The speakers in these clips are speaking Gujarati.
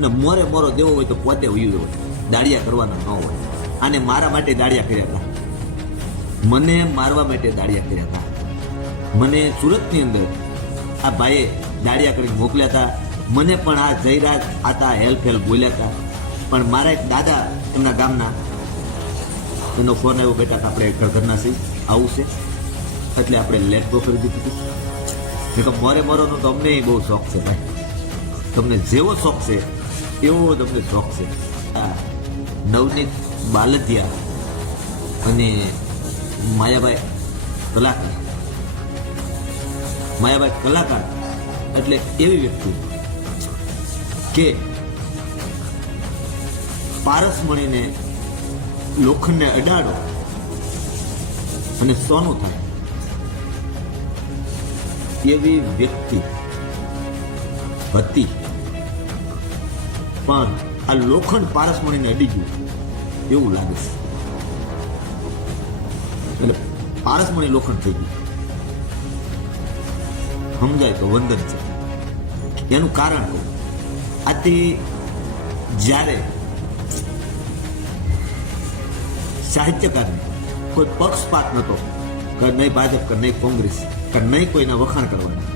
અને મોરે મોરો દેવો હોય તો પોતે વયું હોય, દાડિયા કરવાના ન હોય. આને મારા માટે દાડિયા કર્યા હતા, મને મારવા માટે દાડિયા કર્યા હતા. મને સુરતની અંદર આ ભાઈએ દાડિયા કરીને મોકલ્યા હતા. મને પણ આ જયરાજ આતા હેલ્પ બોલ્યા હતા. પણ મારા એક દાદા એમના ગામના, એનો ફોન આવ્યો, બેટા આપણે ઘરના છીએ, આવું છે. એટલે આપણે લેટ ગો કરી દીધું હતું. કે મોરે મોરોનો તો અમને બહુ શોખ છે ભાઈ, તમને જેવો શોખ છે એવો તમને શોખ છે. નવનીત બાલદિયા અને માયાભાઈ કલાકાર. માયાભાઈ કલાકાર એટલે એવી વ્યક્તિ કે પારસમણીને લોખંડને અડાડો અને સોનું થાય એવી વ્યક્તિ હતી. પણ આ લોખંડ પારસમણીને અડી ગયું એવું લાગે છે. એટલે પારસમણી લોખંડ થઈ ગયું, સમજાય તો વંદન છે. એનું કારણ કહું, આથી જ્યારે સાહિત્યકારને કોઈ પક્ષપાત નહોતો કે નહીં ભાજપ કે નહીં કોંગ્રેસ કે નહીં કોઈના વખાણ કરવાના,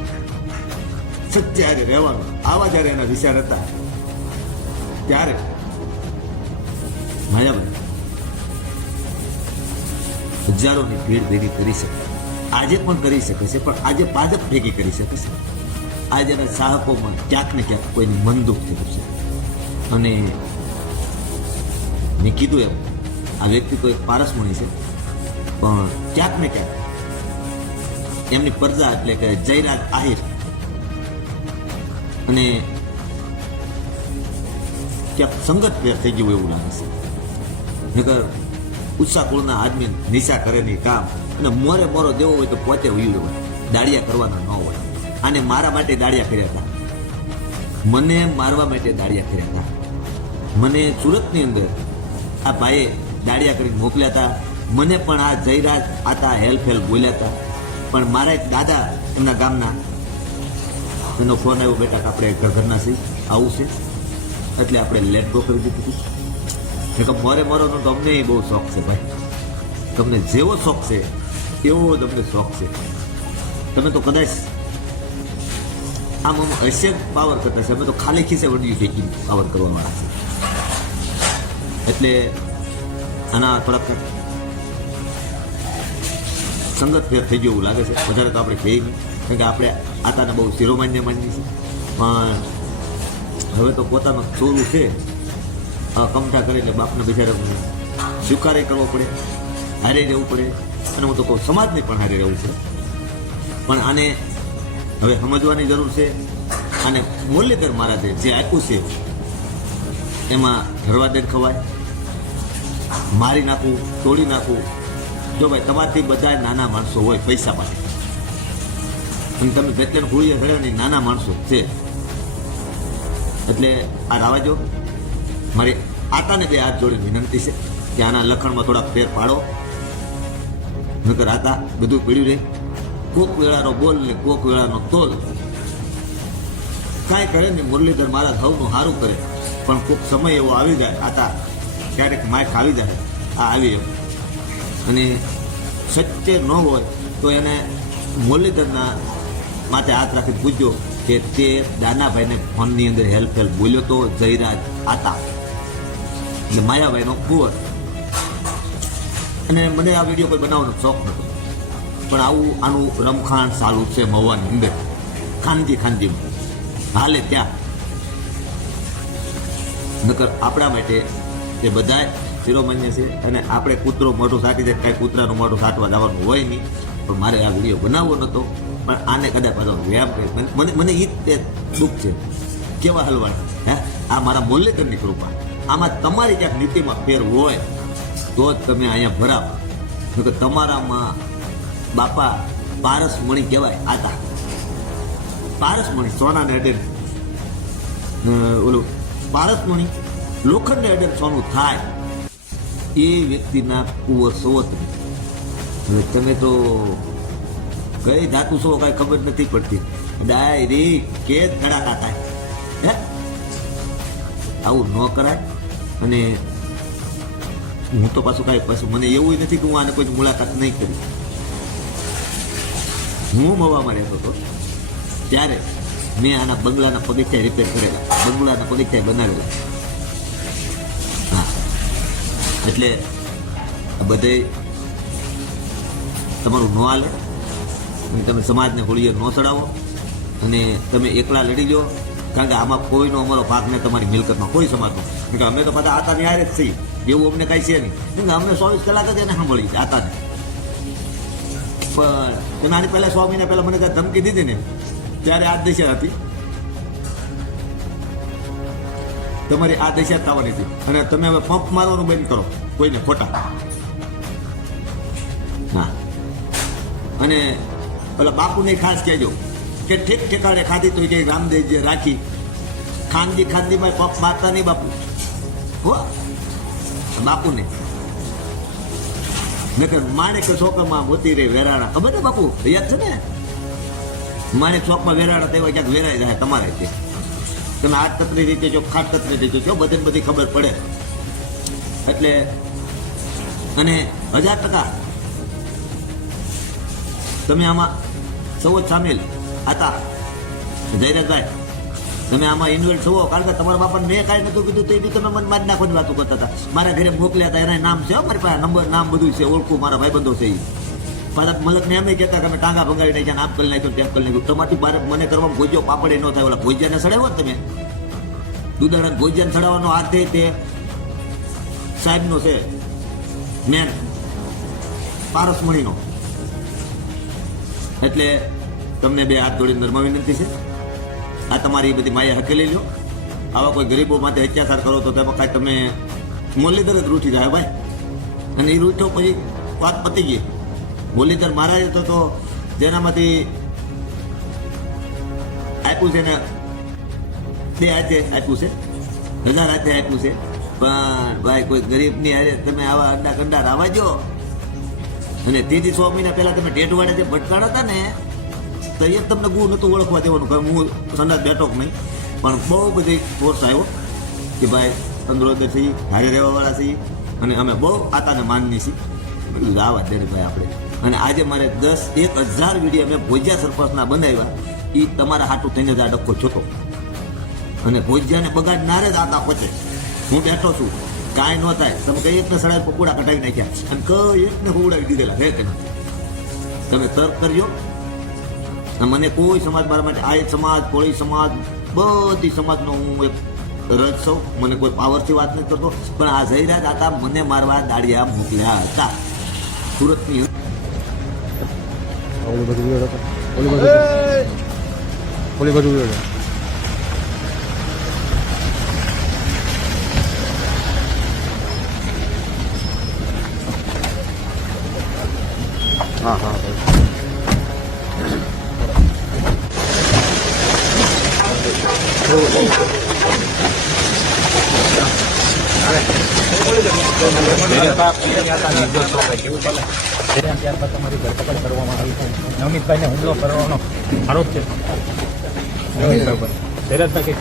સત્યારે રહેવાનું, આવા જ્યારે એના વિચાર હતા ત્યારે માયાભાઈ હજારોની ભીડ ભેગી કરી શકે, આજે પણ કરી શકે છે. પણ આજે ભાજપ ભેગી કરી શકે છે. આજે એના ચાહકોમાં ક્યાંક ને ક્યાંક કોઈની મન દુઃખ થયું છે. અને મેં કીધું એમ, આ વ્યક્તિ તો એક પારસમણી છે, પણ ક્યાંક ને ક્યાંક એમની પ્રજા એટલે કે જયરાજ આહિર અને ક્યાંક સંગત ફેર થઈ ગયું એવું લાગે છે. નકર ઉત્સાહ કુળના આદમી નિશા કરે નહીં કામ, અને મોરે મોરો દેવો હોય તો પોતે વયું હોય, દાડિયા કરવાના ન હોય. આને મારા માટે દાડિયા કર્યા હતા, મને મારવા માટે દાડિયા કર્યા હતા. મને સુરતની અંદર આ ભાઈએ દાડિયા કરીને મોકલ્યા હતા. મને પણ આ જયરાજ આતા હેલ્પ બોલ્યા હતા. પણ મારા એક દાદા એમના ગામના, એનો ફોન આવ્યો, બેટા આપણે ઘરના છીએ, આવું છે. એટલે આપણે લેટ ગો કરી દીધું હતું. કે મોરે મોરોનો તો અમને બહુ શોખ છે ભાઈ, તમને જેવો શોખ છે એવો તમને શોખ છે. તમે તો કદાચ આમ હશે પાવર કરતા છે, અમે તો ખાલી ખીસે વડિયું ફેંકી પાવર કરવાવાળા છે. એટલે આના થોડાક સંગત ફેર થઈ ગયું એવું લાગે છે. વધારે તો આપણે કહીએ નહીં, કારણ કે આપણે આતાને બહુ શિરોમાન્ય માનીએ છીએ. પણ હવે તો પોતાનું ચોરું છે, કમઠા કરે એટલે બાપને બિચારા સ્વીકારે કરવો પડે, હારે રહેવું પડે. અને હું તો કહું સમાજને પણ હારે રહેવું છે. પણ આને હવે સમજવાની જરૂર છે. અને મુરલીધર મહારાજે જે આપ્યું છે એમાં ધરવાદેન ખવાય, મારી નાખવું, તોડી નાખવું. જો ભાઈ તમારથી બધા નાના માણસો હોય પૈસા પાસે, અને તમે બેટલેન ભૂળીએ ઘરે નહીં, નાના માણસો છે. એટલે આ રાવાજો મારી આતાને બે હાથ જોડે વિનંતી છે કે આના લખણમાં થોડાક ફેર પાડો, નકર આતા બધું પીડ્યું રહે. કોક વેળાનો બોલ ને કોક વેળાનો તોલ, કાંઈ કરે ને મુરલીધર મારા ઘઉંનું સારું કરે. પણ કોઈક સમય એવો આવી જાય, આતા ક્યારેક માઇક આવી જાય, આ આવી એમ. અને સત્ય ન હોય તો એને મુરલીધરના માટે હાથ રાખી પૂછજો કે તે દાનાભાઈને ફોનની અંદર હેલ્પ બોલ્યો તો જયરાજ આતા, એટલે માયાભાઈનો કુંવર. અને મને આ વિડીયો કોઈ બનાવવાનો શોખ નહોતો, પણ આનું રમખાણ ચાલુ છે મહુવાની અંદર, ખાનગીમાં હાલે ત્યાં. નકર આપણા માટે એ બધા શિરોમાન્ય છે. અને આપણે કૂતરો મોઢું સાટી જાય, કાંઈ કૂતરાનું મોઢું સાટવા જવાનું હોય નહીં. પણ મારે આ વિડીયો બનાવવો નહોતો, પણ આને કદાચ પાછો વ્યાયામ કરે. મને એ જ દુઃખ છે, કેવા હલવાના. હે, આ મારા મુરલીધરની કૃપા. આમાં તમારી ક્યાંક નીતિમાં ફેર હોય તો જ તમે અહીંયા ભરાવો. કે તમારામાં બાપા પારસમણી કહેવાય. આતા પારસમણી સોનાને અડે, ઓલું પારસમણી લોખંડને અડે સોનું થાય એ વ્યક્તિના કુંવર સોવત. તમે તો કઈ ધાતુ છો કાંઈ ખબર નથી પડતી. ડાયરી કે ધડાકા થાય. હે આવું ન કરાય. અને હું તો પાછું કાંઈ પાછું મને એવું નથી કે હું આને કોઈ મુલાકાત નહીં કરી. હું મવામાં રહેતો હતો ત્યારે મેં આના બંગલાના પગથિયા રિપેર કરેલા, બંગલાના પગથિયા બનાવેલા. હા, એટલે આ બધે તમારું ન હાલે અને તમે સમાજને હોળીએ ન ચડાવો અને તમે એકલા લડી લો. કારણ કે આમાં કોઈનો અમારો ભાગ ને તમારી મિલકતમાં કોઈ સમાજનો. કારણ કે અમે તો પાછા આતાની હારે જ છીએ, એવું અમને કાંઈ છે નહીં. કેમ કે અમને 24 કલાક જ એને સાંભળી છે આતાને. પણ તમે આની પહેલાં 6 મહિના પહેલાં મને ત્યાં ધમકી દીધી ને, ત્યારે આ દશા હતી, તમારી આ દશા થવાની હતી. અને તમે હવે પંપ મારવાનું બંધ કરો કોઈને ખોટા. હા, અને પેલા બાપુને ખાસ કહેજો કે ઠીક ઠેકાણે ખાધી તો કે રામદેવજી રાખી ખાનગીમાં પંપ મારતા નહીં બાપુ. હો બાપુને નકર માણેક ચોકમાં મોતી રે વેરાણા, ખબર ને બાપુ, યાદ છે ને? માણેક ચોકમાં વેરાણા તેવા ક્યાંક વેરાઈ જાય તમારે. તમે આડકતરી રીતે જો, ખાટકતરી રીતે જો, બધી ખબર પડે. એટલે અને 1000% તમે આમાં સૌ જ સામેલ હતા. જયરાજભાઈ, તમે આમાં ઇન્વોલ્વ છો, કારણ કે તમારા બાપાને મેં કાંઈ નતું કીધું તો એ બી તમે મને મારી નાખવાની વાતો કરતા હતા. મારા ઘરે મોકલ્યા હતા, એના નામ છે, મારી પાસે નંબર નામ બધું છે, ઓળખું, મારા ભાઈબંધો છે. એ પાછા મલકને એમ કહેતા કે અમે ટાંગા ભંગાવી નાખ્યા, આમ કરી નાખ્યું, તેમ કરી નાખ્યું. તમારી બારે મને કરવામાં ભોજ્યો પાપડ ન થાય. ઓલા ભોજ્યાને સડાવ્યો ને તમે, દુધાળાને ભોજ્યાને સડાવવાનો હાથ તે સાહેબનો છે, મેન પારસમણીનો. એટલે તમને બે હાથ જોડીને નર્મા વિનંતી છે, આ તમારી બધી માયા હકેલી લો. આવા કોઈ ગરીબો માટે અત્યાચાર કરો તો તેમાં કાંઈ તમે મુરલીધર જ રૂઠી જાય ભાઈ. અને એ રૂઠો પછી વાત પતી ગઈ. મુરલીધર મહારાજ તો જેનામાંથી આપ્યું છે ને 2 હાથે આપ્યું છે, 1000 હાથે આપ્યું છે. પણ ભાઈ કોઈ ગરીબની હારે તમે આવા અડ્ડા કંડાર આવવા જો. અને તેથી 6 મહિના પહેલા તમે ઢેઢવાડે જે ભટકાડા હતા ને, તો એ તમને ગુણ નહોતું ઓળખવા દેવાનું. કે હું સંડાસ બેઠો નહીં, પણ બહુ બધી ફોર્સ આવ્યો કે ભાઈ તંદુરસ્તથી હારે રહેવાવાળા છીએ અને અમે બહુ આતાને માનની છીએ. બધું આવા દે ભાઈ આપણે. અને આજે મારે 10,000 વિડીયો મેં ભોજ્યા સરપંચના બનાવ્યા, એ તમારા હાટું થઈને જ આ ડક્કો જોતો. અને ભોજ્યાને બગાડનારે જ આતા પહોંચે. હું બેઠો છું, કાંઈ ન થાય. તમે કઈ એકને સડાઈ પકોડા કઢાવી નાખ્યા અને કઈ એકને ઉડાવી દીધેલા. હે કે તમે તર્ક કરજો. મને કોઈ સમાજ મારા માટે, આહિર સમાજ, કોળી સમાજ, બધી સમાજનો હું એક રજ છું. મને કોઈ પાવરથી વાત નથી કરતો, પણ આ જયરાજ આતા મને મારવા દાડિયા મોકલ્યા હતા સુરતની. હા હા ત્યારબાદ તમારી ધરપકડ કરવામાં આવી છે. નવનીતભાઈને હુમલો કરવાનો આરોપ છે. નવનીતભાઈ પર ધીરજભાઈ કંઈક